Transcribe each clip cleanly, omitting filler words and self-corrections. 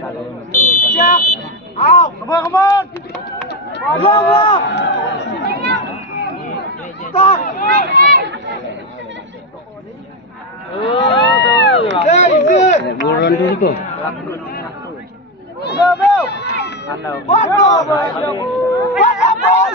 Siap. Out. Come on, come on. Long, long. Stop. Buron dulu tuh. Go, go. What goal? What a ball.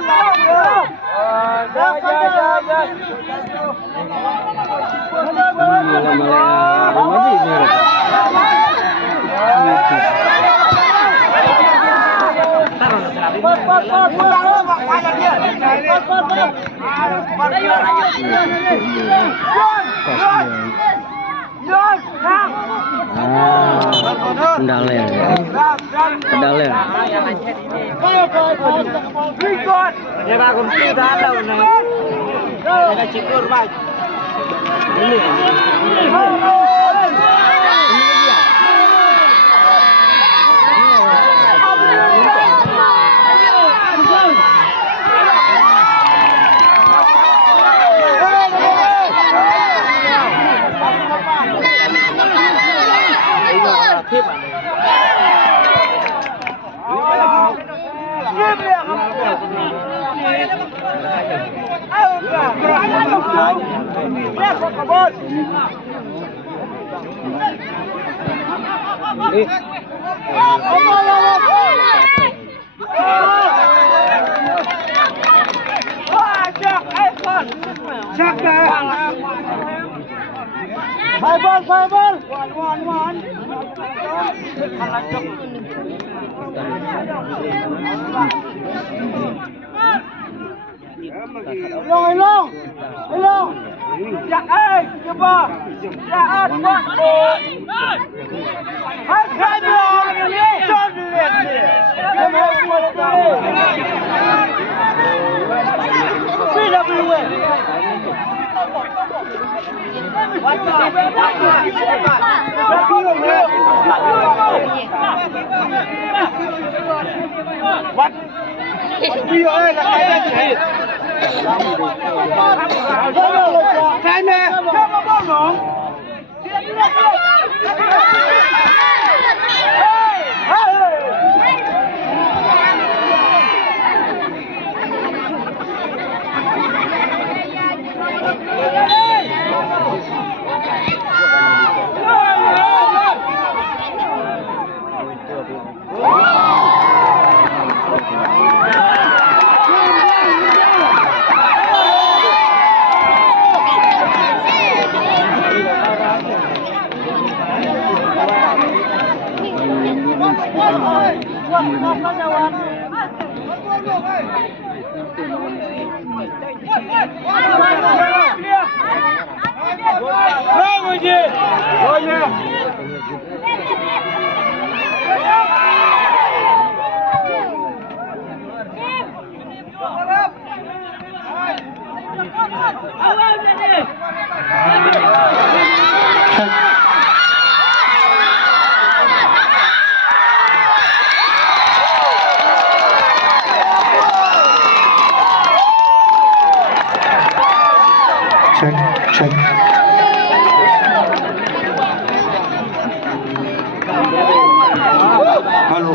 Pendaler. Pendaler. Ya bagus tu dah tahu nak. Ada cikur baik. Ini. Fireball! One. Long. Dạ ơi, chưa bò. Dạ ơi, con. Hai bò. Cho liệt đi. Phi là bị quên. What? Phi ơi là cái gì? Cái nè, cho nó bom nổ. Bravo, Gê! Olha! Check. Halo.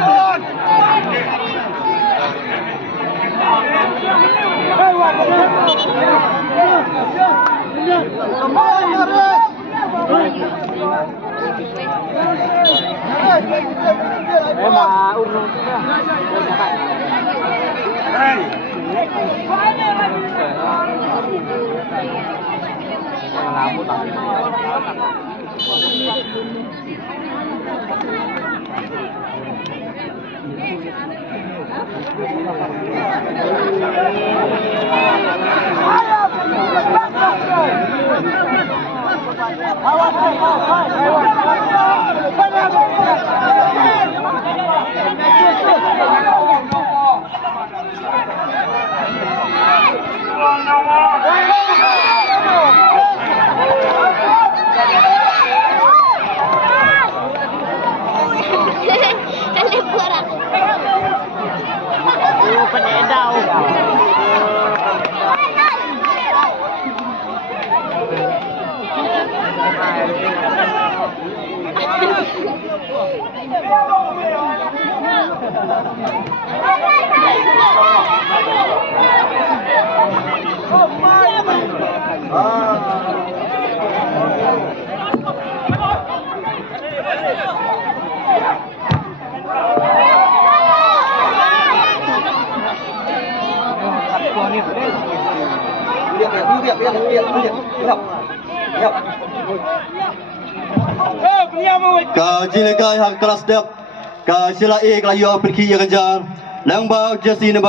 Ka jile kai hak kelas dep ka sila ek la yo pergi ya kejar lang ba jasi ne